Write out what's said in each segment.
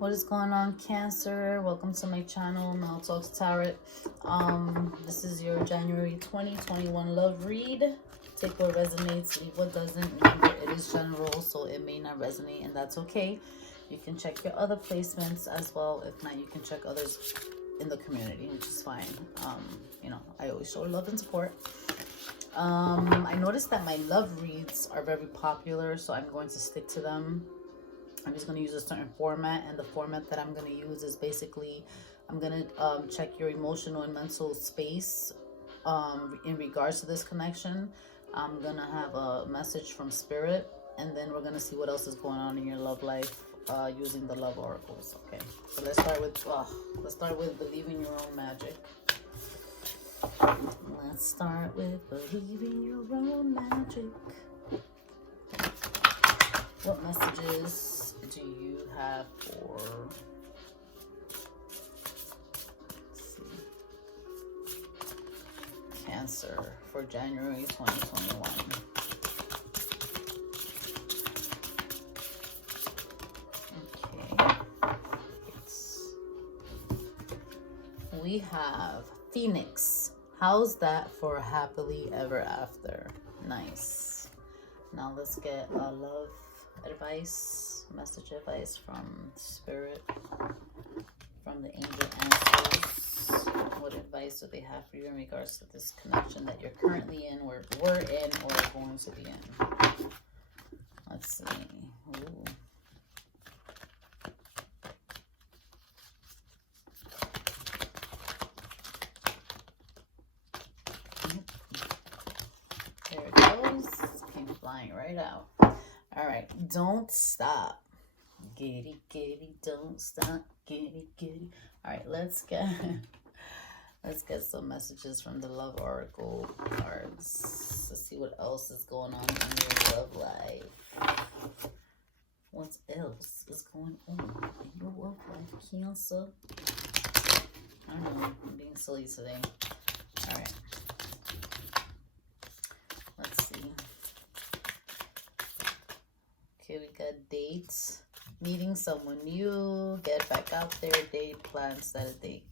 What is going on, Cancer? Welcome to my channel, Mel Talks Tarot. This is your January 2021 love read. Take what resonates, leave what doesn't. Remember, it is general, so it may not resonate, and that's okay. You can check your other placements as well. If not, you can check others in the community, which is fine. I always show love and support. I noticed that my love reads are very popular, so I'm going to stick to them. I'm just going to use a certain format, and the format that I'm going to use is basically I'm going to check your emotional and mental space in regards to this connection. I'm going to have a message from Spirit, and then we're going to see what else is going on in your love life using the love oracles. Okay, so let's start with believing your own magic. Let's start with believing your own magic. What messages do you have for, let's see, Cancer for January 2021? Okay. We have Phoenix. How's that for happily ever after? Nice. Now let's get a love advice, message advice from Spirit, from the angel answers. What advice do they have for you in regards to this connection that you're currently in, or were in, or are going to be in? Let's see. Ooh. There it goes. Came flying right out. All right, don't stop. Giddy, giddy, don't stop. Giddy, giddy. All right, let's get some messages from the love oracle cards. Let's see what else is going on in your love life. What else is going on in your love life, Cancer? I don't know. I'm being silly today. All right. Let's see. Okay, we got dates, meeting someone new, get back out there, date, plan, set a date.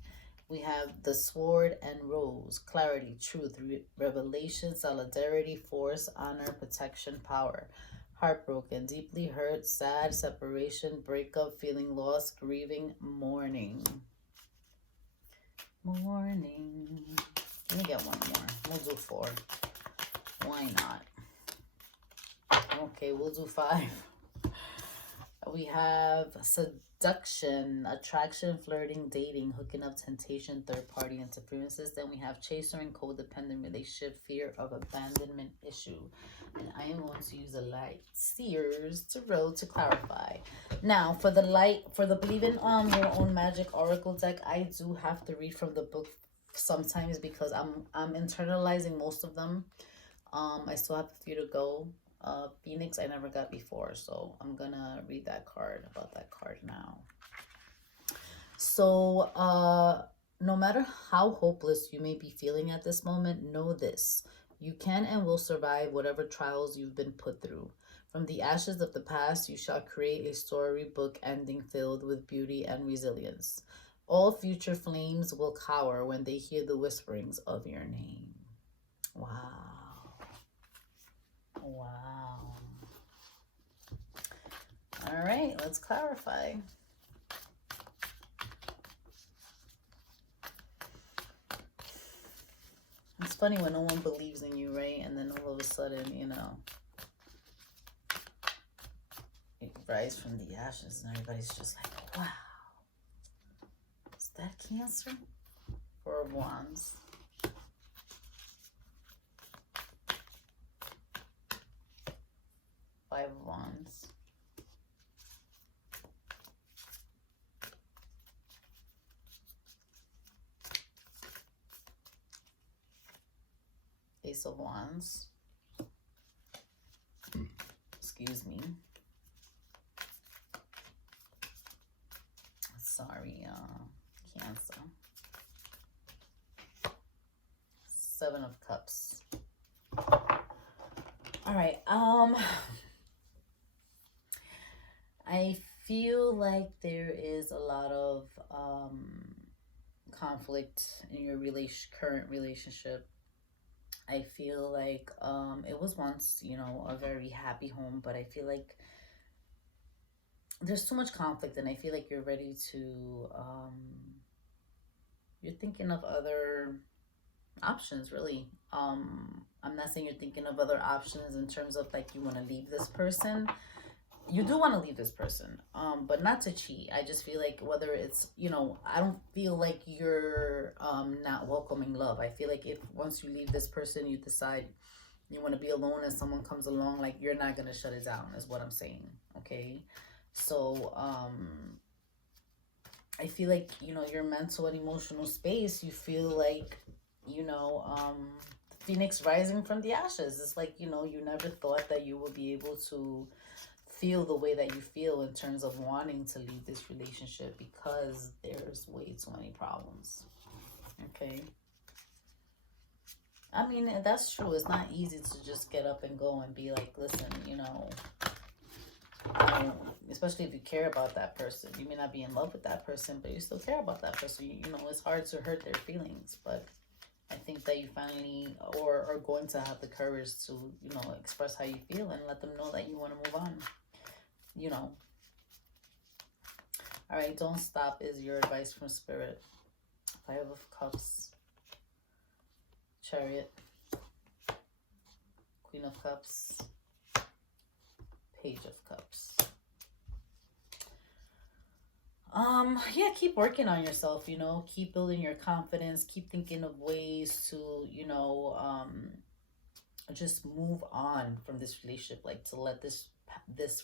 We have the Sword and Rose, clarity, truth, revelation, solidarity, force, honor, protection, power. Heartbroken, deeply hurt, sad, separation, breakup, feeling lost, grieving, mourning. Mourning. Let me get one more. We'll do 4. Why not? Okay, we'll do 5. We have seduction, attraction, flirting, dating, hooking up, temptation, third-party interferences. Then we have chaser and codependent relationship, fear of abandonment issue. And I am going to use a light Seers Tarot to clarify. Now, for the Believe in Your Own Magic Oracle deck, I do have to read from the book sometimes because I'm internalizing most of them. I still have a few to go. Phoenix I never got before, so I'm gonna read that card, about that card now. So no matter how hopeless you may be feeling at this moment, know this: you can and will survive whatever trials you've been put through. From the ashes of the past, you shall create a storybook ending filled with beauty and resilience. All future flames will cower when they hear the whisperings of your name. Wow. Wow. All right, let's clarify. It's funny when no one believes in you, right? And then all of a sudden, you rise from the ashes and everybody's just like, wow. Is that Cancer? 4 of Wands. Five of Wands. Ace of Wands. Excuse me. Sorry, Cancer. 7 of Cups. All right. I feel like there is a lot of conflict in your current relationship. I feel like it was once, you know, a very happy home, but I feel like there's too much conflict, and I feel like you're ready to you're thinking of other options, really. I'm not saying you're thinking of other options in terms of like you want to leave this person. You do want to leave this person, but not to cheat. I just feel like whether it's, you know, I don't feel like you're not welcoming love. I feel like if once you leave this person, you decide you want to be alone and someone comes along, like you're not gonna shut it down, is what I'm saying. Okay. So I feel like, you know, your mental and emotional space, you feel like, you know, phoenix rising from the ashes. It's like, you know, you never thought that you would be able to feel the way that you feel in terms of wanting to leave this relationship because there's way too many problems. Okay. I mean, that's true. It's not easy to just get up and go and be like, listen, you know, especially if you care about that person. You may not be in love with that person, but you still care about that person. You know, it's hard to hurt their feelings, but I think that you finally or are going to have the courage to, you know, express how you feel and let them know that you want to move on. You know. All right, don't stop is your advice from Spirit. Five of Cups, Chariot, Queen of Cups, Page of Cups. Yeah, keep working on yourself, you know, keep building your confidence, keep thinking of ways to, you know, just move on from this relationship, like to let this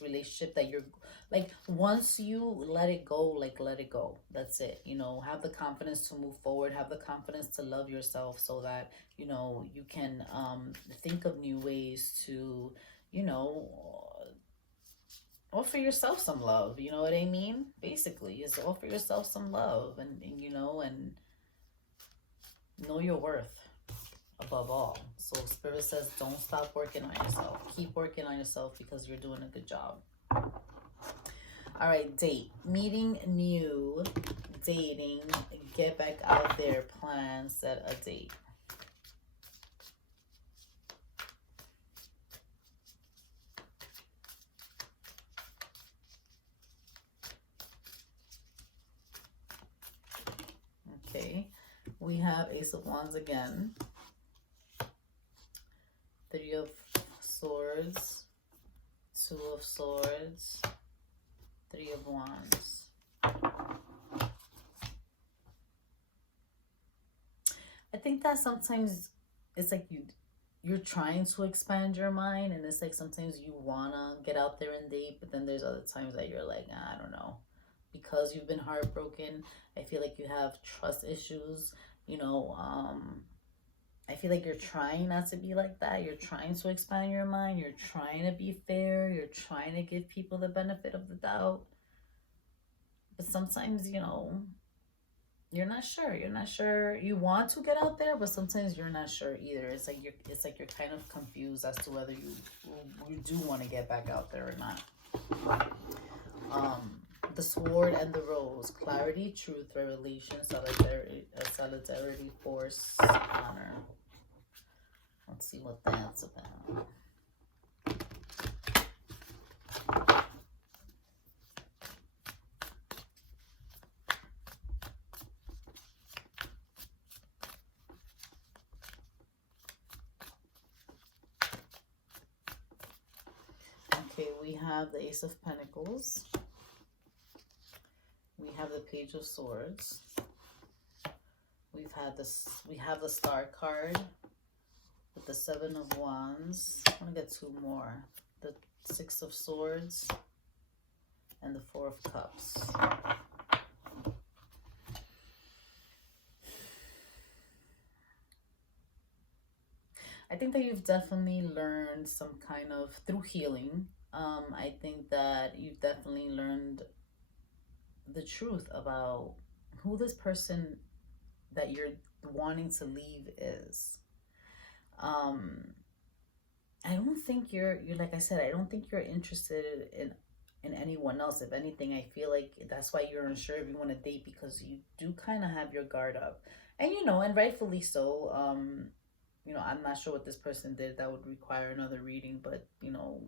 relationship that you're like, once you let it go, like let it go. That's it. You know, have the confidence to move forward, have the confidence to love yourself so that, you know, you can think of new ways to, you know, offer yourself some love. You know what I mean? Basically, is offer yourself some love and you know, and know your worth above all. So Spirit says don't stop working on yourself. Keep working on yourself because you're doing a good job. All right, date. Meeting new, dating, get back out there, plan, set a date. Okay, we have Ace of Wands again. Three of Swords, Two of Swords, Three of Wands. I think that sometimes it's like you're trying to expand your mind, and it's like sometimes you wanna get out there and date, but then there's other times that you're like, I don't know, because you've been heartbroken. I feel like you have trust issues, you know. I feel like you're trying not to be like that. You're trying to expand your mind. You're trying to be fair. You're trying to give people the benefit of the doubt. But sometimes, you know, you're not sure. You're not sure. You want to get out there, but sometimes you're not sure either. It's like you're kind of confused as to whether you do want to get back out there or not. The Sword and the Rose. Clarity, truth, revelation, solidarity, force, honor. Let's see what that's about. Okay, we have the Ace of Pentacles. We have the Page of Swords. We have the Star card with the Seven of Wands. I'm gonna get two more. The Six of Swords and the Four of Cups. I think that you've definitely learned some kind of, through healing, I think that you've definitely learned the truth about who this person that you're wanting to leave is. I don't think you're like I said, I don't think you're interested in anyone else. If anything, I feel like that's why you're unsure if you want to date, because you do kind of have your guard up. And, you know, and rightfully so. You know, I'm not sure what this person did that would require another reading, but, you know,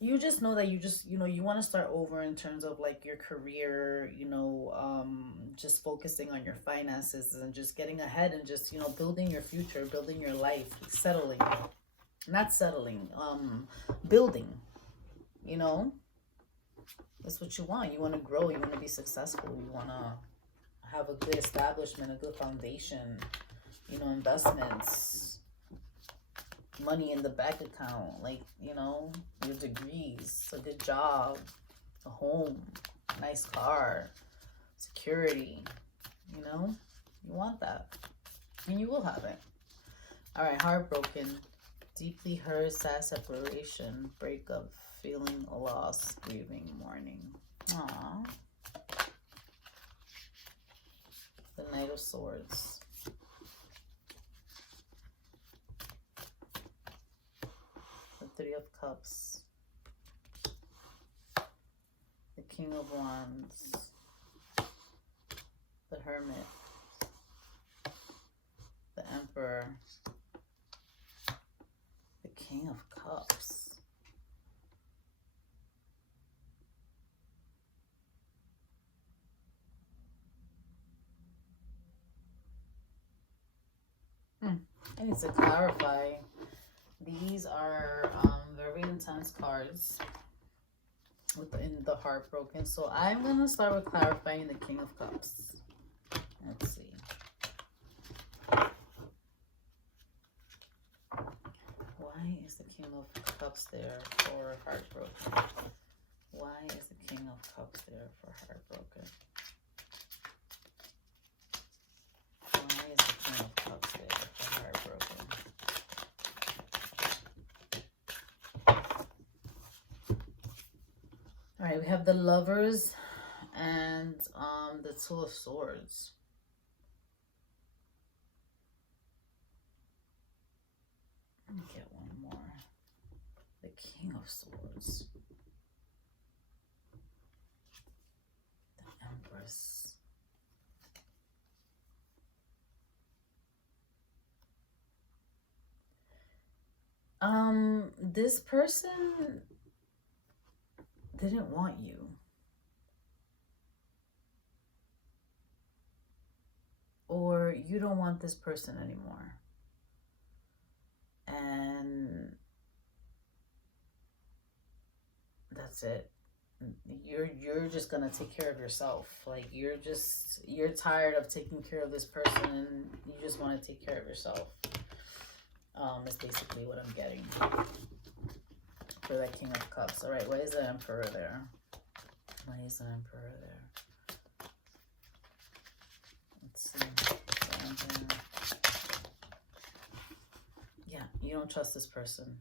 you just know that you just, you know, you want to start over in terms of like your career, you know, just focusing on your finances and just getting ahead and just, you know, building your future, building your life, settling, not settling, building, you know, that's what you want. You want to grow, you want to be successful, you want to have a good establishment, a good foundation, you know, investments, money in the bank account, like, you know, your degrees, a good job, a home, a nice car, security, you know, you want that, and you will have it. All right, heartbroken, deeply hurt, sad separation, breakup, feeling loss, grieving, mourning. Aww. The Knight of Swords. Three of Cups, the King of Wands, the Hermit, the Emperor, the King of Cups. I need to clarify. These are very intense cards within the heartbroken. So I'm going to start with clarifying the King of Cups. Let's see. Why is the King of Cups there for heartbroken? Why is the King of Cups there for heartbroken? Why is the King of Cups there for heartbroken? All right, we have the Lovers and the Two of Swords. Let me get one more. The King of Swords. The Empress. This person didn't want you. Or you don't want this person anymore. And that's it. You're just gonna take care of yourself. Like you're tired of taking care of this person. You just want to take care of yourself. Is basically what I'm getting for that King of Cups. All right, why is the Emperor there? Why is the Emperor there? Let's see. Yeah, you don't trust this person.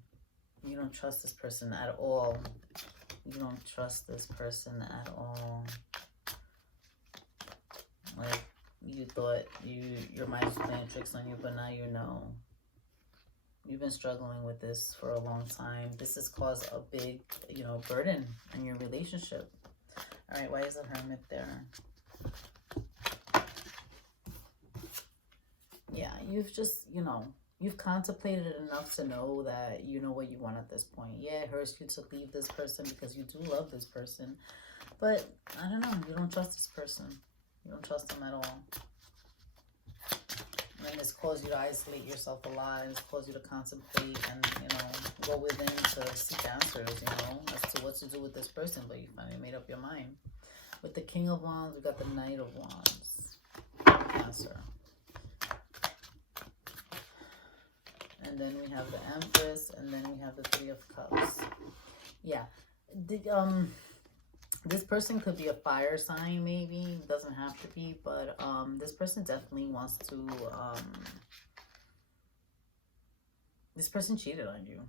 You don't trust this person at all. You don't trust this person at all. Like, you thought your mind was playing tricks on you, but now you know. You've been struggling with this for a long time. This has caused a big, you know, burden in your relationship. All right, why is the Hermit there? Yeah, you've just, you know, you've contemplated it enough to know that you know what you want at this point. Yeah, it hurts you to leave this person because you do love this person. But, I don't know, you don't trust this person. You don't trust them at all. And it's caused you to isolate yourself a lot. It's caused you to contemplate and, you know, go within to seek answers, you know, as to what to do with this person. But you finally made up your mind. With the King of Wands, we got the Knight of Wands. Cancer. And then we have the Empress. And then we have the Three of Cups. Yeah. This person could be a fire sign, maybe. It doesn't have to be, but this person definitely wants to... this person cheated on you.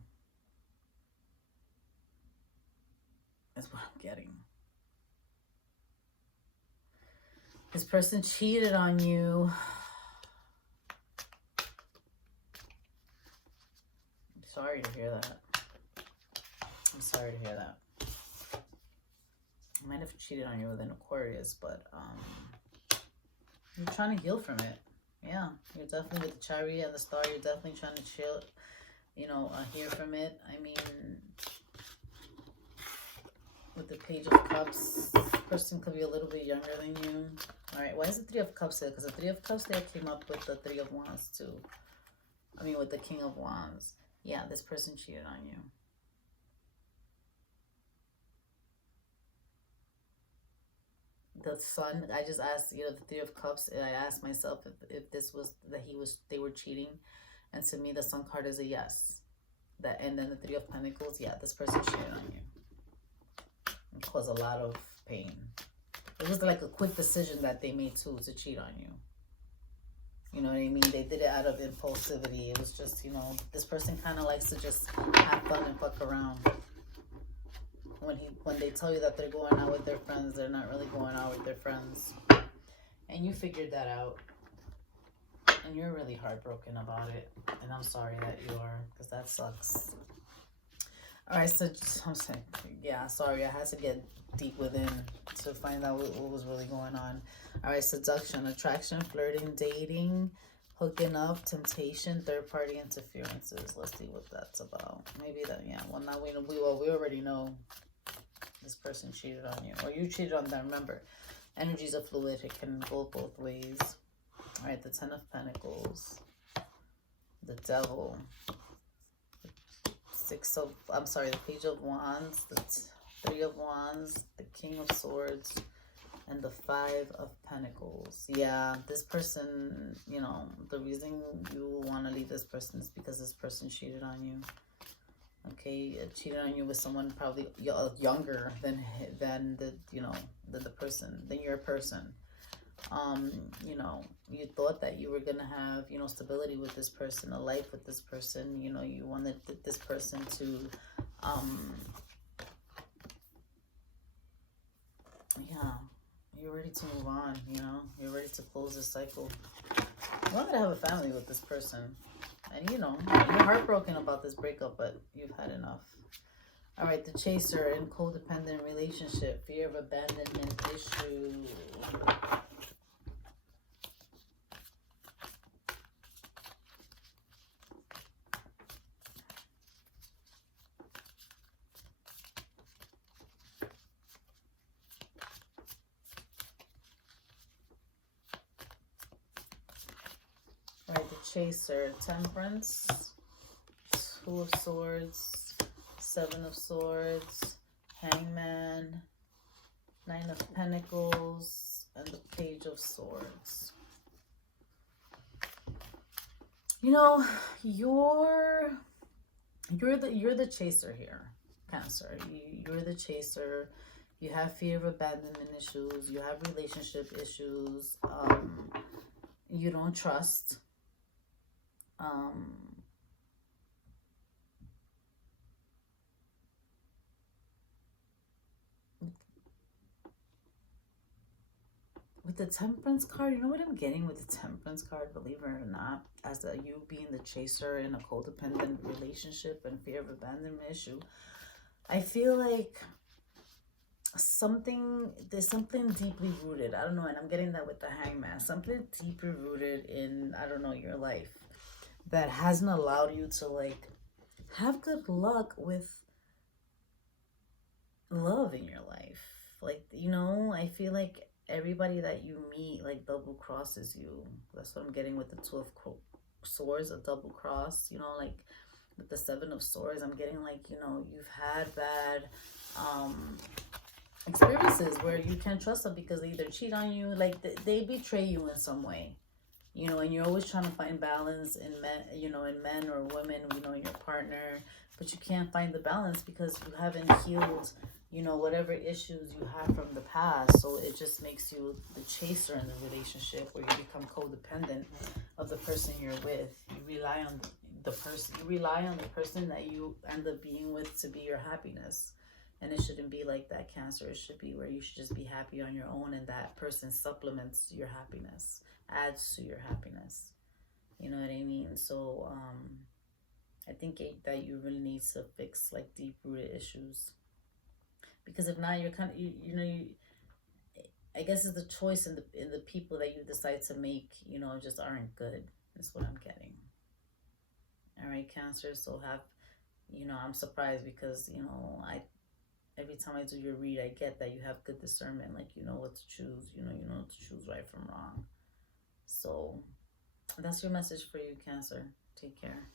That's what I'm getting. This person cheated on you. I'm sorry to hear that. I'm sorry to hear that. I might have cheated on you with an Aquarius, but you're trying to heal from it. Yeah, you're definitely with the Chariot and the Star. You're definitely trying to chill, you know, heal from it. I mean, with the Page of Cups, this person could be a little bit younger than you. All right, why is the Three of Cups there? Because the Three of Cups there came up with the Three of Wands too. I mean, with the King of Wands. Yeah, this person cheated on you. The Sun, I just asked, you know, the Three of Cups, and I asked myself if this was that they were cheating, and to me the Sun card is a yes. That, and then the Three of Pentacles, yeah, this person cheated on you. It caused a lot of pain. It was like a quick decision that they made too, to cheat on you. You know what I mean? They did it out of impulsivity. It was just, you know, this person kind of likes to just have fun and fuck around. When they tell you that they're going out with their friends, they're not really going out with their friends. And you figured that out. And you're really heartbroken about it. And I'm sorry that you are, because that sucks. All right, so I'm saying, yeah, sorry. I had to get deep within to find out what was really going on. All right, seduction, attraction, flirting, dating, hooking up, temptation, third-party interferences. Let's see what that's about. Maybe that, yeah. Well, now we already know this person cheated on you, or you cheated on them. Remember, energies are fluid. It can go both ways. All right, the Ten of Pentacles, the Devil, the Page of Wands, the Three of Wands, the King of Swords, and the Five of Pentacles. Yeah, this person, you know, the reason you want to leave this person is because this person cheated on you. Okay, cheated on you with someone probably younger than the person, than your person. You know, you thought that you were gonna have, you know, stability with this person, a life with this person. You know, you wanted this person to, yeah, you're ready to move on. You know, you're ready to close this cycle. You wanted to have a family with this person. And, you know, you're heartbroken about this breakup, but you've had enough. All right, the Chaser in codependent relationship, fear of abandonment issue. All right, the Chaser, Temperance, Two of Swords, Seven of Swords, Hangman, Nine of Pentacles, and the Page of Swords. You know, you're the chaser here, Cancer. You're the chaser. You have fear of abandonment issues. You have relationship issues. You don't trust. With the Temperance card, you know what I'm getting with the Temperance card, believe it or not, as you being the chaser in a codependent relationship and fear of abandonment issue, I feel like there's something deeply rooted. I don't know, and I'm getting that with the Hangman. Something deeply rooted in, I don't know, your life that hasn't allowed you to, like, have good luck with love in your life. Like, you know, I feel like everybody that you meet, like, double crosses you. That's what I'm getting with the Two of Swords, a double cross. You know, like with the Seven of Swords, I'm getting like, you know, you've had bad experiences where you can't trust them because they either cheat on you, like they betray you in some way, you know, and you're always trying to find balance in men, you know, in men or women, you know, in your partner, but you can't find the balance because you haven't healed, you know, whatever issues you have from the past. So it just makes you the chaser in the relationship, where you become codependent of the person you're with. You rely on the person that you end up being with to be your happiness. And it shouldn't be like that, Cancer. It should be where you should just be happy on your own, and that person supplements your happiness, adds to your happiness. You know what I mean? So I think that you really need to fix like deep rooted issues, because if not, you're kind of I guess it's the choice in the people that you decide to make, just aren't good. Is what I'm getting. All right, Cancer. So I'm surprised because I every time I do your read, I get that you have good discernment. Like you know what to choose. You know what to choose right from wrong. So that's your message for you, Cancer. Take care.